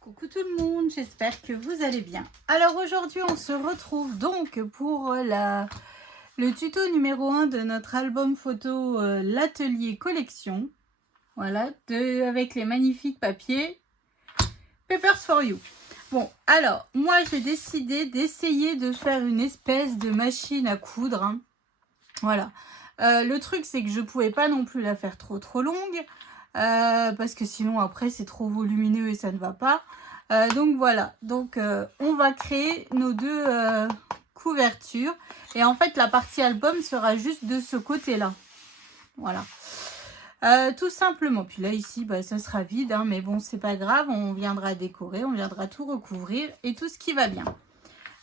Coucou tout le monde, j'espère que vous allez bien. Alors aujourd'hui on se retrouve donc pour le tuto numéro 1 de notre album photo l'atelier collection. Voilà, avec les magnifiques papiers Papers for You. Bon, alors moi j'ai décidé d'essayer de faire une espèce de machine à coudre. Hein. Voilà. Le truc c'est que je pouvais pas non plus la faire trop longue. Parce que sinon après c'est trop volumineux et ça ne va pas. Donc voilà, donc on va créer nos deux couvertures. Et en fait la partie album sera juste de ce côté là. Voilà. Tout simplement. Puis là ici bah, ça sera vide, hein, mais bon c'est pas grave, on viendra décorer, on viendra tout recouvrir et tout ce qui va bien.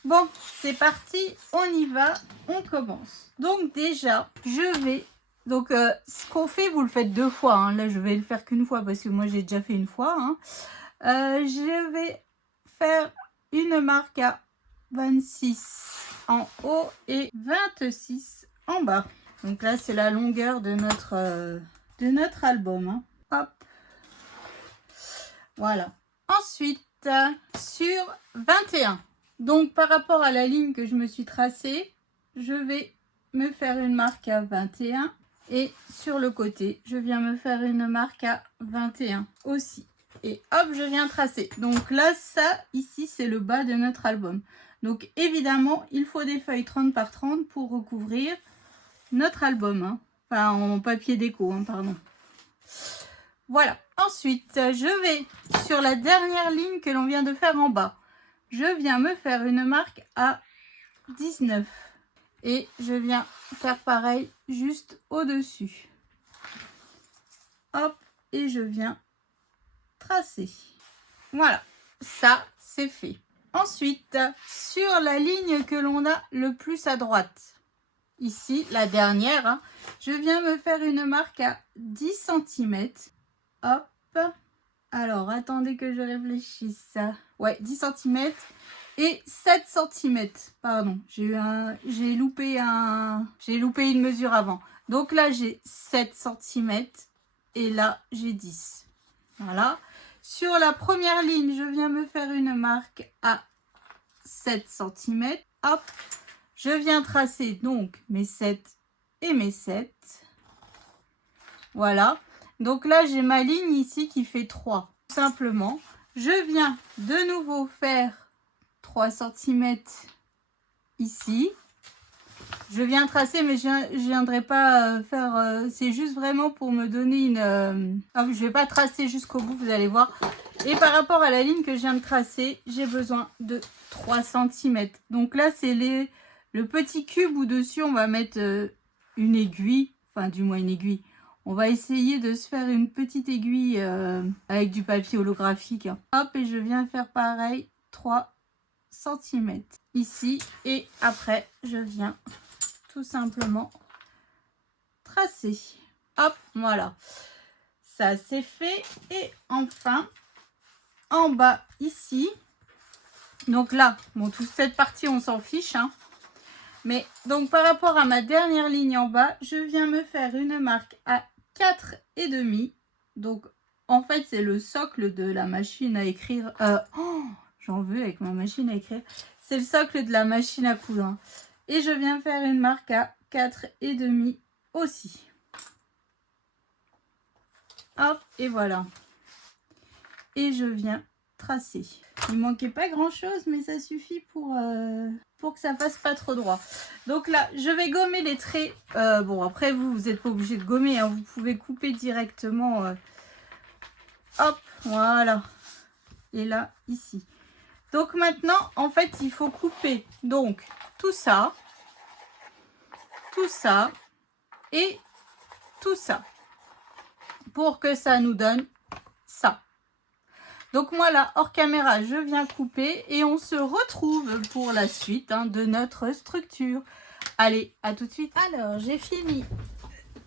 Bon, c'est parti, on y va, on commence. Donc déjà, je vais... Donc, ce qu'on fait, vous le faites deux fois. Hein. Là, je vais le faire qu'une fois parce que moi, j'ai déjà fait une fois. Hein. Je vais faire une marque à 26 en haut et 26 en bas. Donc là, c'est la longueur de notre album. Hein. Hop. Voilà. Ensuite, sur 21. Donc, par rapport à la ligne que je me suis tracée, je vais me faire une marque à 21. Et sur le côté, je viens me faire une marque à 21 aussi. Et hop, je viens tracer. Donc là, ça, ici, c'est le bas de notre album. Donc, évidemment, il faut des feuilles 30 par 30 pour recouvrir notre album. Hein. Enfin, en papier déco, hein, pardon. Voilà. Ensuite, je vais sur la dernière ligne que l'on vient de faire en bas. Je viens me faire une marque à 19. Et je viens faire pareil juste au-dessus. Hop, et je viens tracer. Voilà, ça c'est fait. Ensuite, sur la ligne que l'on a le plus à droite, ici, la dernière, hein, je viens me faire une marque à 10 cm. Hop, alors attendez que je réfléchisse. Ouais, 10 cm. Et 7 cm, pardon, j'ai loupé une mesure avant. Donc là, j'ai 7 cm et là, j'ai 10. Voilà. Sur la première ligne, je viens me faire une marque à 7 cm. Hop, je viens tracer donc mes 7 et mes 7. Voilà. Donc là, j'ai ma ligne ici qui fait 3. Tout simplement, je viens de nouveau faire 3 cm ici. Je viens tracer, mais je ne viendrai pas faire... c'est juste vraiment pour me donner une... je ne vais pas tracer jusqu'au bout, vous allez voir. Et par rapport à la ligne que je viens de tracer, j'ai besoin de 3 cm. Donc là, c'est le petit cube où dessus, on va mettre une aiguille. Enfin, du moins une aiguille. On va essayer de se faire une petite aiguille avec du papier holographique. Hein. Hop, et je viens faire pareil, 3 cm ici. Et après, je viens tout simplement tracer. Hop, voilà. Ça, c'est fait. Et enfin, en bas, ici. Donc là, bon, toute cette partie, on s'en fiche. Hein. Mais donc, par rapport à ma dernière ligne en bas, je viens me faire une marque à 4,5. Donc, en fait, c'est le socle de la machine à écrire. J'en veux avec ma machine à écrire. C'est le socle de la machine à coudre. Et je viens faire une marque à 4,5 aussi. Hop, et voilà. Et je viens tracer. Il manquait pas grand chose, mais ça suffit pour que ça fasse pas trop droit. Donc là, je vais gommer les traits. Bon, après, vous n'êtes pas obligé de gommer. Hein, vous pouvez couper directement. Hop, voilà. Et là, ici. Donc maintenant, en fait, il faut couper donc tout ça et tout ça pour que ça nous donne ça. Donc moi là, hors caméra, je viens couper et on se retrouve pour la suite hein, de notre structure. Allez, à tout de suite. Alors, j'ai fini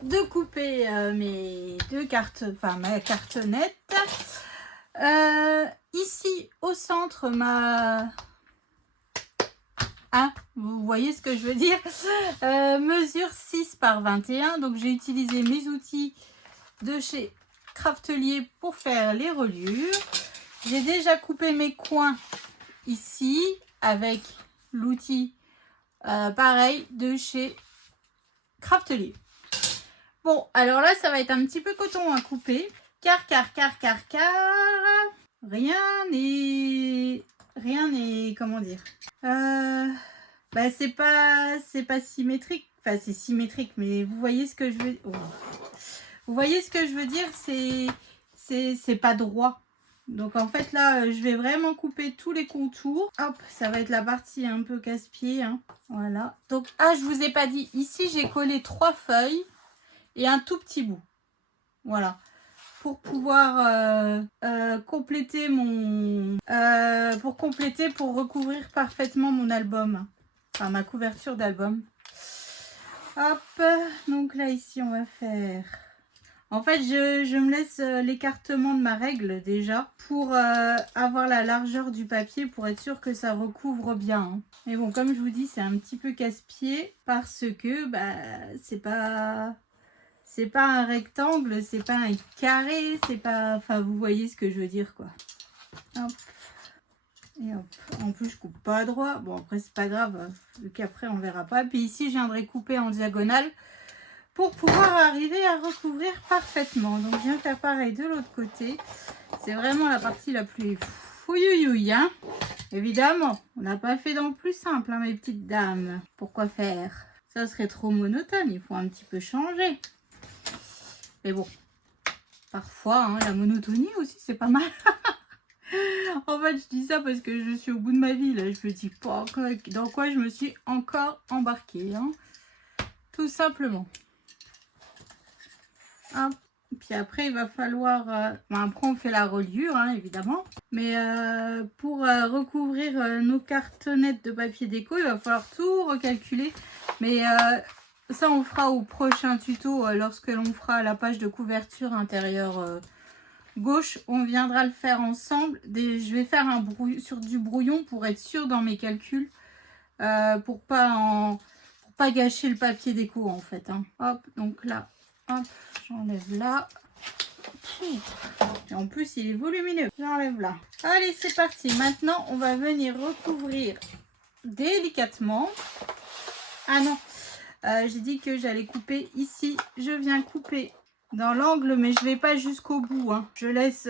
de couper mes deux cartes, enfin ma cartonnette. Ici, au centre, vous voyez ce que je veux dire, mesure 6 par 21. Donc, j'ai utilisé mes outils de chez Craftelier pour faire les reliures. J'ai déjà coupé mes coins ici avec l'outil pareil de chez Craftelier. Bon, alors là, ça va être un petit peu coton à couper. Car, rien n'est, comment dire, bah c'est pas symétrique. Enfin, c'est symétrique, mais vous voyez ce que je veux, vous voyez ce que je veux dire, c'est pas droit. Donc en fait là, je vais vraiment couper tous les contours. Hop, ça va être la partie un peu casse-pied, hein. Voilà. Donc, ah, je vous ai pas dit, ici j'ai collé 3 feuilles et un tout petit bout. Voilà. Pour pouvoir compléter pour recouvrir parfaitement mon album. Enfin, ma couverture d'album. Hop, donc là ici on va faire... En fait, je me laisse l'écartement de ma règle déjà pour avoir la largeur du papier pour être sûr que ça recouvre bien, hein. Mais bon, comme je vous dis, c'est un petit peu casse-pied parce que bah, c'est pas un rectangle, c'est pas un carré, c'est pas... Enfin, vous voyez ce que je veux dire, quoi. Hop. Et hop. En plus, je coupe pas à droit. Bon, après, c'est pas grave, vu qu'après, on verra pas. Puis ici, je viendrai couper en diagonale pour pouvoir arriver à recouvrir parfaitement. Donc, je viens faire pareil de l'autre côté. C'est vraiment la partie la plus fouillouille, hein. Évidemment, on n'a pas fait dans le plus simple, hein, mes petites dames. Pourquoi faire? Ça serait trop monotone, il faut un petit peu changer. Mais bon, parfois, hein, la monotonie aussi, c'est pas mal. En fait, je dis ça parce que je suis au bout de ma vie, là. Je me dis pas dans quoi je me suis encore embarquée, hein. Tout simplement. Hop. Puis après, il va falloir... après, on fait la reliure, hein, évidemment. Mais pour recouvrir nos cartonnettes de papier déco, il va falloir tout recalculer. Mais ça, on fera au prochain tuto, lorsque l'on fera la page de couverture intérieure gauche. On viendra le faire ensemble. Je vais faire sur du brouillon pour être sûr dans mes calculs. Pour pas gâcher le papier déco, en fait, hein. Hop, donc là... Hop, j'enlève là. Et en plus, il est volumineux. J'enlève là. Allez, c'est parti. Maintenant, on va venir recouvrir délicatement. Ah non, j'ai dit que j'allais couper ici. Je viens couper dans l'angle, mais je ne vais pas jusqu'au bout, hein. Je laisse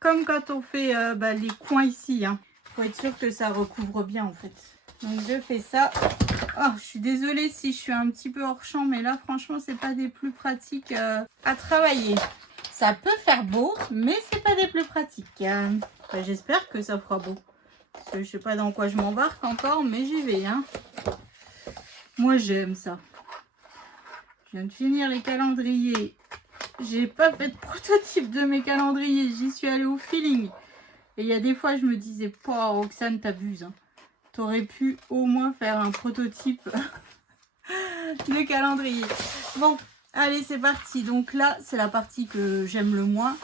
comme quand on fait les coins ici, hein. Faut être sûr que ça recouvre bien, en fait. Donc, je fais ça. Oh, je suis désolée si je suis un petit peu hors champ, mais là, franchement, c'est pas des plus pratiques à travailler. Ça peut faire beau, mais c'est pas des plus pratiques. Enfin, j'espère que ça fera beau. Parce que je sais pas dans quoi je m'embarque encore, mais j'y vais, hein. Moi, j'aime ça. Je viens de finir les calendriers. J'ai pas fait de prototype de mes calendriers. J'y suis allée au feeling. Et il y a des fois, je me disais, oh, Roxane, t'abuses, hein. T'aurais pu au moins faire un prototype de calendrier. Bon, allez, c'est parti. Donc là, c'est la partie que j'aime le moins.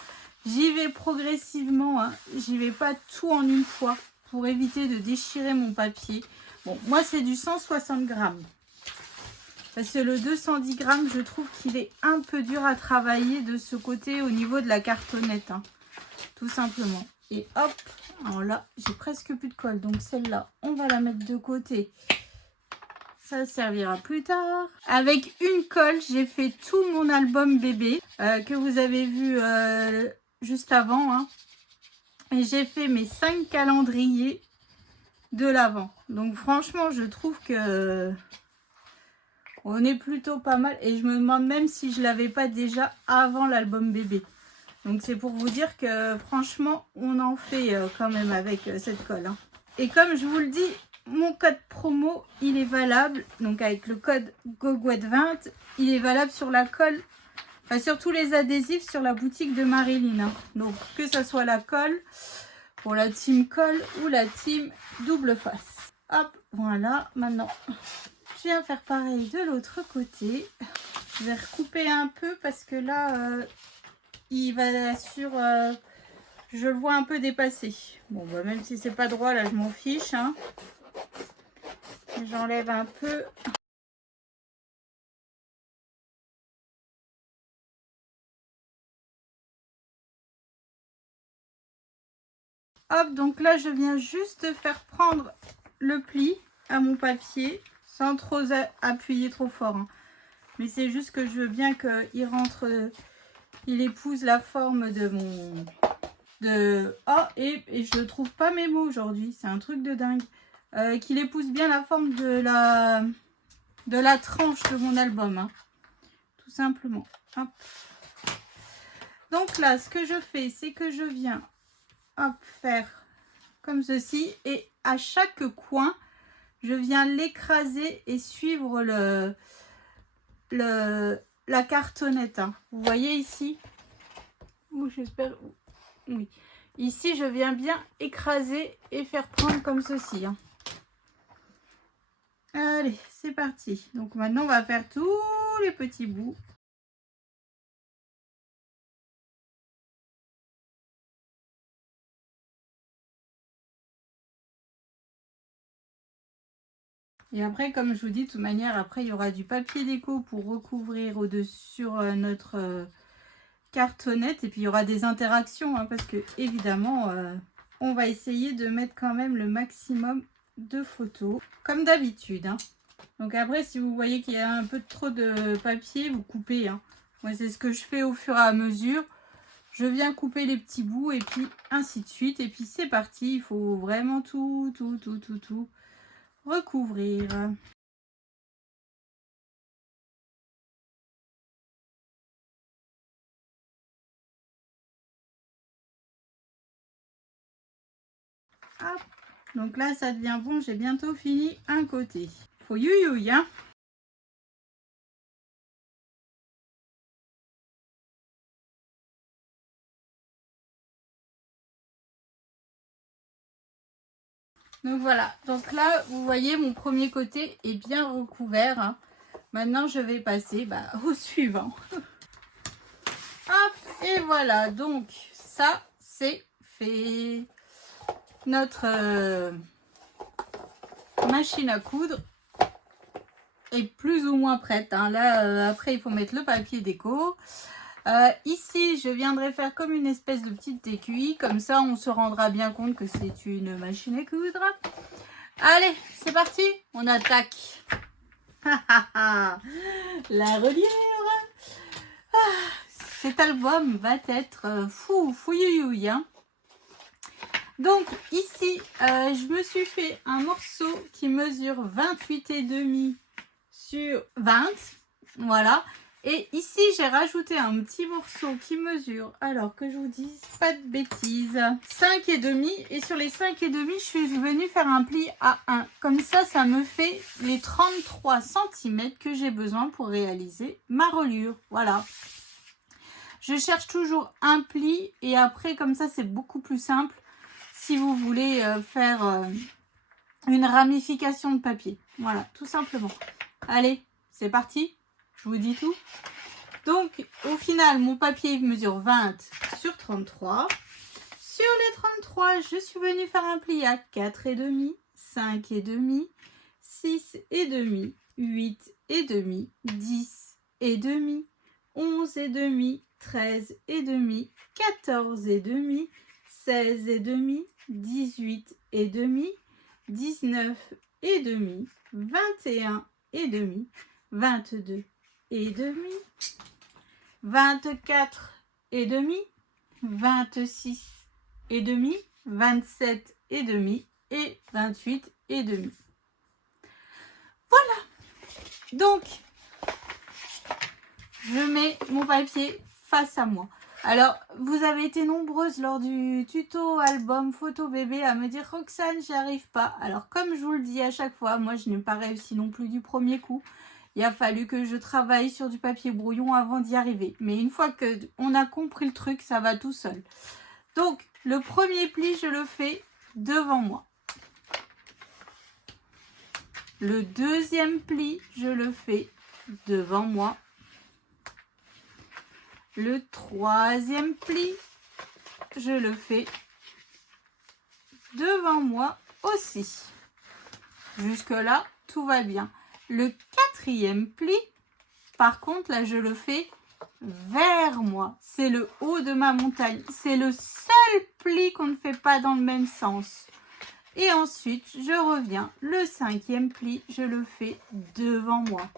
J'y vais progressivement, hein. J'y vais pas tout en une fois pour éviter de déchirer mon papier. Bon, moi, c'est du 160 grammes. Parce que le 210 grammes, je trouve qu'il est un peu dur à travailler de ce côté au niveau de la cartonnette, hein. Tout simplement. Et hop, alors là, j'ai presque plus de colle. Donc celle-là, on va la mettre de côté. Ça servira plus tard. Avec une colle, j'ai fait tout mon album bébé que vous avez vu juste avant, hein. Et j'ai fait mes 5 calendriers de l'avant. Donc franchement, je trouve que on est plutôt pas mal. Et je me demande même si je l'avais pas déjà avant l'album bébé. Donc c'est pour vous dire que franchement, on en fait quand même avec cette colle, hein. Et comme je vous le dis, mon code promo, il est valable. Donc avec le code GOGOET20, il est valable sur la colle, enfin sur tous les adhésifs sur la boutique de Marilyn, hein. Donc que ce soit la colle pour la team colle ou la team double face. Hop, voilà. Maintenant, je viens faire pareil de l'autre côté. Je vais recouper un peu parce que là... il va sur... je le vois un peu dépassé. Bon, bah, même si c'est pas droit, là, je m'en fiche, hein. J'enlève un peu. Hop, donc là, je viens juste faire prendre le pli à mon papier sans trop appuyer trop fort. Hein. Mais c'est juste que je veux bien qu'il rentre, il épouse la forme de mon... Oh, et je trouve pas mes mots aujourd'hui, c'est un truc de dingue. Qu'il épouse bien la forme de la tranche de mon album. Hein. Tout simplement. Hop. Donc là, ce que je fais, c'est que je viens hop, faire comme ceci. Et à chaque coin, je viens l'écraser et suivre la cartonnette. Hein. Vous voyez ici? J'espère. Oui. Ici, je viens bien écraser et faire prendre comme ceci. Hein. Allez, c'est parti. Donc maintenant, on va faire tous les petits bouts. Et après, comme je vous dis, de toute manière, après, il y aura du papier déco pour recouvrir au-dessus sur notre cartonnette. Et puis, il y aura des interactions, hein, parce que, évidemment, on va essayer de mettre quand même le maximum de photos, comme d'habitude. Hein. Donc après, si vous voyez qu'il y a un peu trop de papier, vous coupez. Hein. Moi, c'est ce que je fais au fur et à mesure. Je viens couper les petits bouts et puis ainsi de suite. Et puis, c'est parti. Il faut vraiment tout recouvrir. Hop. Donc là, ça devient bon. J'ai bientôt fini un côté. Faut youyouille, hein. Donc voilà. Donc là, vous voyez, mon premier côté est bien recouvert. Hein. Maintenant, je vais passer au suivant. Hop. Et voilà. Donc, ça, c'est fait. Notre machine à coudre est plus ou moins prête. Hein. Là, après, il faut mettre le papier déco. Ici, je viendrai faire comme une espèce de petite écuille. Comme ça, on se rendra bien compte que c'est une machine à coudre. Allez, c'est parti. On attaque. La reliure. Cet album va être fouillouille. Hein. Donc ici, je me suis fait un morceau qui mesure 28,5 sur 20. Voilà. Et ici, j'ai rajouté un petit morceau qui mesure, alors que je vous dise pas de bêtises, 5,5. Et sur les 5,5, je suis venue faire un pli à 1. Comme ça, ça me fait les 33 cm que j'ai besoin pour réaliser ma reliure. Voilà. Je cherche toujours un pli et après, comme ça, c'est beaucoup plus simple. Si vous voulez faire une ramification de papier. Voilà, tout simplement. Allez, c'est parti. Je vous dis tout. Donc, au final, mon papier mesure 20 sur 33. Sur les 33, je suis venue faire un pli à 4,5, 5,5, 6,5, 8,5, 10,5, 11,5, 13,5, 14,5, 16,5, 18,5, 19,5, 21,5, 22,5, 24,5, 26,5, 27,5 et 28,5. Voilà. Donc, je mets mon papier face à moi. Alors, vous avez été nombreuses lors du tuto album photo bébé à me dire « Roxane, j'y arrive pas ». Alors, comme je vous le dis à chaque fois, moi, je n'ai pas réussi non plus du premier coup. Il a fallu que je travaille sur du papier brouillon avant d'y arriver. Mais une fois qu'on a compris le truc, ça va tout seul. Donc, le premier pli, je le fais devant moi. Le deuxième pli, je le fais devant moi. Le troisième pli, je le fais devant moi aussi. Jusque-là, tout va bien. Le quatrième pli, par contre, là, je le fais vers moi. C'est le haut de ma montagne. C'est le seul pli qu'on ne fait pas dans le même sens. Et ensuite, je reviens. Le 5e pli, je le fais devant moi.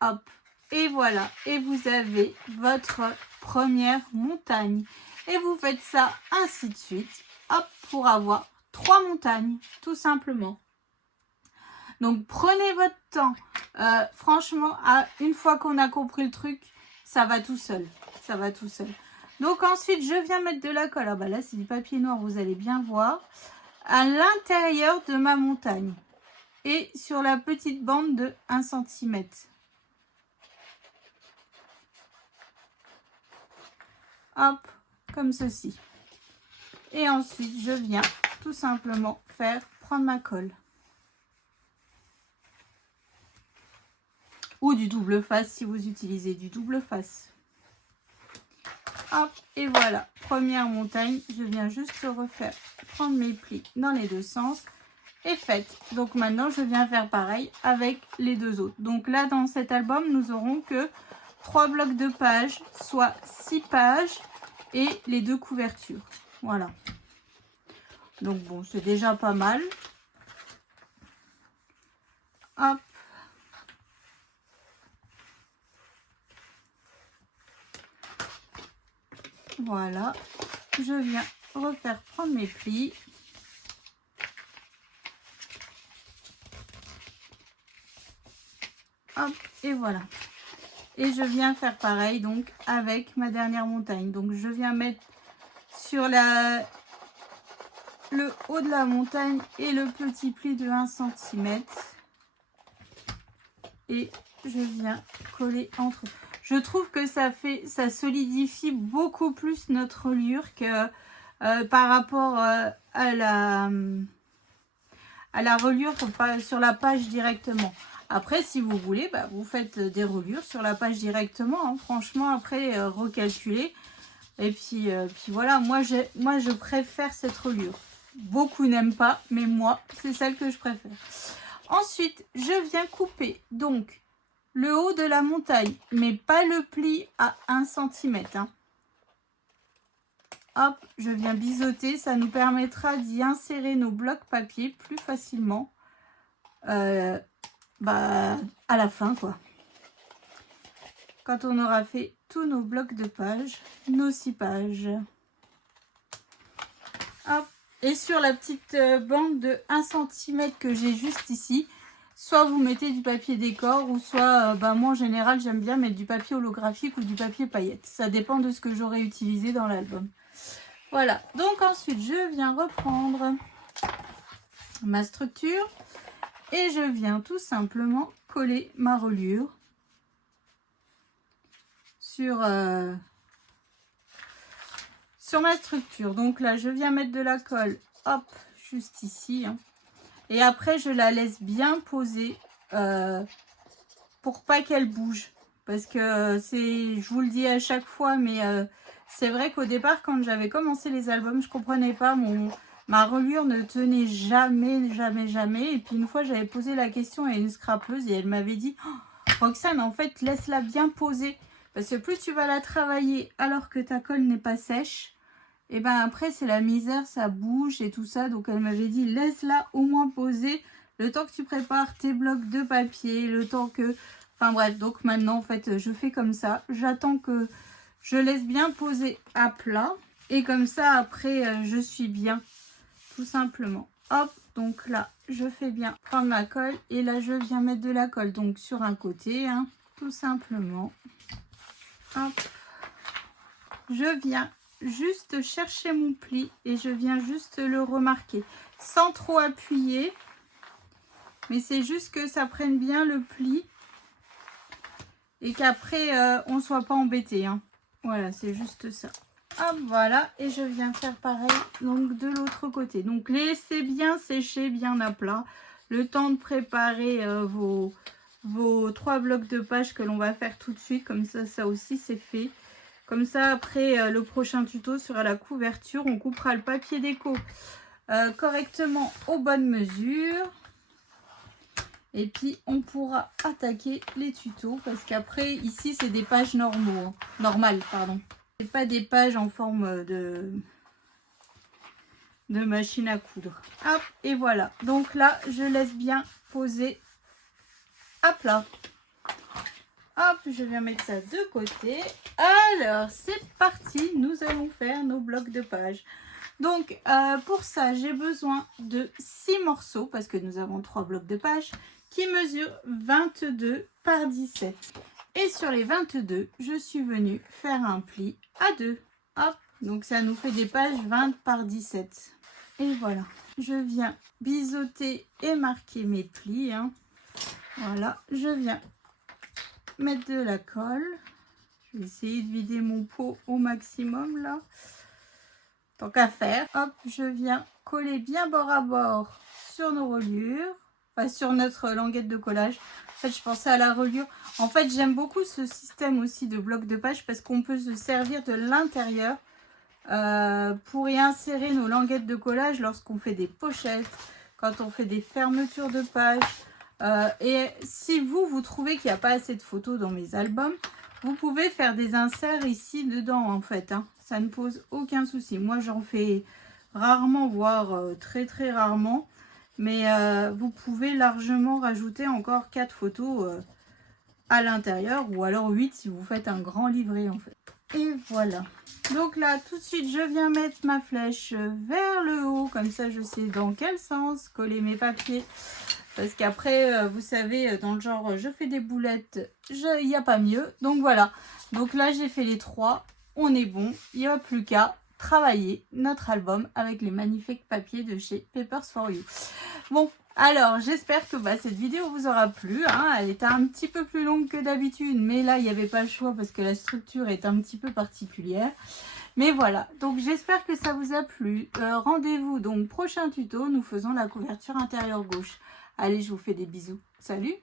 Hop. Et voilà. Et vous avez votre première montagne. Et vous faites ça ainsi de suite. Hop, pour avoir 3 montagnes, tout simplement. Donc, prenez votre temps. Franchement, une fois qu'on a compris le truc, ça va tout seul. Ça va tout seul. Donc, ensuite, je viens mettre de la colle. Ah bah là, c'est du papier noir, vous allez bien voir. À l'intérieur de ma montagne. Et sur la petite bande de 1 cm. Hop, comme ceci. Et ensuite, je viens tout simplement prendre ma colle. Ou du double face si vous utilisez du double face. Hop, et voilà, première montagne. Je viens juste prendre mes plis dans les deux sens et faites. Donc maintenant, je viens faire pareil avec les deux autres. Donc là, dans cet album, nous aurons que 3 blocs de pages, soit 6 pages et les 2 couvertures. Voilà. Donc bon, c'est déjà pas mal. Hop. Voilà, je viens prendre mes plis. Hop, et voilà. Et je viens faire pareil donc avec ma dernière montagne. Donc je viens mettre sur le haut de la montagne et le petit pli de 1 cm. Et je viens coller entre eux. Je trouve que ça solidifie beaucoup plus notre reliure que par rapport à la reliure sur la page directement. Après, si vous voulez, bah, vous faites des reliures sur la page directement. Hein. Franchement, après, recalculer. Et puis voilà, moi je préfère cette reliure. Beaucoup n'aiment pas, mais moi, c'est celle que je préfère. Ensuite, je viens couper donc le haut de la montagne, mais pas le pli à 1 cm. Hein. Hop, je viens biseauter. Ça nous permettra d'y insérer nos blocs papier plus facilement à la fin, quoi. Quand on aura fait tous nos blocs de pages, nos 6 pages. Hop. Et sur la petite bande de 1 cm que j'ai juste ici, soit vous mettez du papier décor ou soit, moi en général, j'aime bien mettre du papier holographique ou du papier paillettes. Ça dépend de ce que j'aurai utilisé dans l'album. Voilà, donc ensuite, je viens reprendre ma structure et je viens tout simplement coller ma reliure sur ma structure. Donc là, je viens mettre de la colle, hop, juste ici. Hein. Et après, je la laisse bien poser pour pas qu'elle bouge. Parce que je vous le dis à chaque fois, mais c'est vrai qu'au départ, quand j'avais commencé les albums, je comprenais pas. Ma reliure ne tenait jamais, jamais, jamais. Et puis une fois, j'avais posé la question à une scrapeuse et elle m'avait dit oh, « Roxane, en fait, laisse-la bien poser. Parce que plus tu vas la travailler alors que ta colle n'est pas sèche, et ben après, c'est la misère, ça bouge et tout ça. » Donc elle m'avait dit « Laisse-la au moins poser le temps que tu prépares tes blocs de papier, le temps que... » Enfin bref, donc maintenant, en fait, je fais comme ça. J'attends que je laisse bien poser à plat. Et comme ça, après, je suis bien. Tout simplement. Hop, donc là, je fais bien prendre ma colle. Et là, je viens mettre de la colle. Donc, sur un côté, hein, tout simplement. Hop. Je viens juste chercher mon pli. Et je viens juste le remarquer. Sans trop appuyer. Mais c'est juste que ça prenne bien le pli. Et qu'après, on ne soit pas embêté. Hein. Voilà, c'est juste ça. Hop, voilà. Et je viens faire pareil donc de l'autre côté. Donc, laissez bien sécher, bien à plat. Le temps de préparer vos 3 blocs de pages que l'on va faire tout de suite. Comme ça, ça aussi, c'est fait. Comme ça, après, le prochain tuto sera la couverture. On coupera le papier déco correctement aux bonnes mesures. Et puis on pourra attaquer les tutos parce qu'après ici c'est des pages normales, pardon. C'est pas des pages en forme de machine à coudre. Hop, et voilà. Donc là je laisse bien poser à plat. Hop, je viens mettre ça de côté. Alors c'est parti, nous allons faire nos blocs de pages. Donc pour ça j'ai besoin de 6 morceaux parce que nous avons 3 blocs de pages qui mesurent 22 par 17. Et sur les 22, je suis venue faire un pli à 2. Hop, donc ça nous fait des pages 20 par 17. Et voilà, je viens biseauter et marquer mes plis. Hein. Voilà, je viens mettre de la colle. Je vais essayer de vider mon pot au maximum là. Tant qu'à faire. Hop, je viens coller bien bord à bord sur nos reliures. Enfin, sur notre languette de collage. En fait, je pensais à la reliure. En fait, j'aime beaucoup ce système aussi de bloc de page parce qu'on peut se servir de l'intérieur pour y insérer nos languettes de collage lorsqu'on fait des pochettes, quand on fait des fermetures de pages. Et si vous trouvez qu'il n'y a pas assez de photos dans mes albums, vous pouvez faire des inserts ici dedans en fait. Hein. Ça ne pose aucun souci. Moi, j'en fais rarement, voire très très rarement. Mais vous pouvez largement rajouter encore 4 photos à l'intérieur ou alors 8 si vous faites un grand livret en fait. Et voilà. Donc là tout de suite je viens mettre ma flèche vers le haut. Comme ça je sais dans quel sens coller mes papiers. Parce qu'après vous savez dans le genre je fais des boulettes, il n'y a pas mieux. Donc voilà. Donc là j'ai fait les 3. On est bon. Il n'y a plus qu'à travailler notre album avec les magnifiques papiers de chez Papers for You. Bon, alors j'espère que cette vidéo vous aura plu. Hein. Elle était un petit peu plus longue que d'habitude, mais là il n'y avait pas le choix parce que la structure est un petit peu particulière. Mais voilà, donc j'espère que ça vous a plu. Rendez-vous donc prochain tuto, nous faisons la couverture intérieure gauche. Allez, je vous fais des bisous. Salut!